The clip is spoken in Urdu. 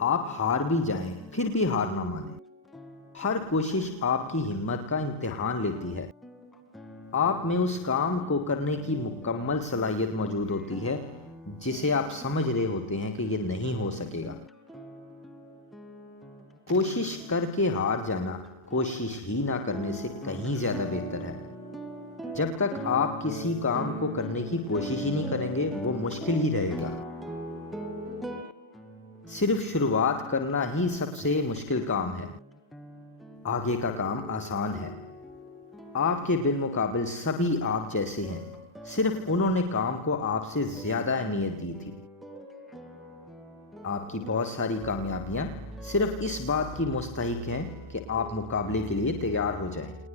آپ ہار بھی جائیں پھر بھی ہار نہ مانیں۔ ہر کوشش آپ کی ہمت کا امتحان لیتی ہے۔ آپ میں اس کام کو کرنے کی مکمل صلاحیت موجود ہوتی ہے جسے آپ سمجھ رہے ہوتے ہیں کہ یہ نہیں ہو سکے گا۔ کوشش کر کے ہار جانا کوشش ہی نہ کرنے سے کہیں زیادہ بہتر ہے۔ جب تک آپ کسی کام کو کرنے کی کوشش ہی نہیں کریں گے وہ مشکل ہی رہے گا۔ صرف شروعات کرنا ہی سب سے مشکل کام ہے، آگے کا کام آسان ہے۔ آپ کے بالمقابل سبھی آپ جیسے ہیں، صرف انہوں نے کام کو آپ سے زیادہ اہمیت دی تھی۔ آپ کی بہت ساری کامیابیاں صرف اس بات کی مستحق ہیں کہ آپ مقابلے کے لیے تیار ہو جائیں۔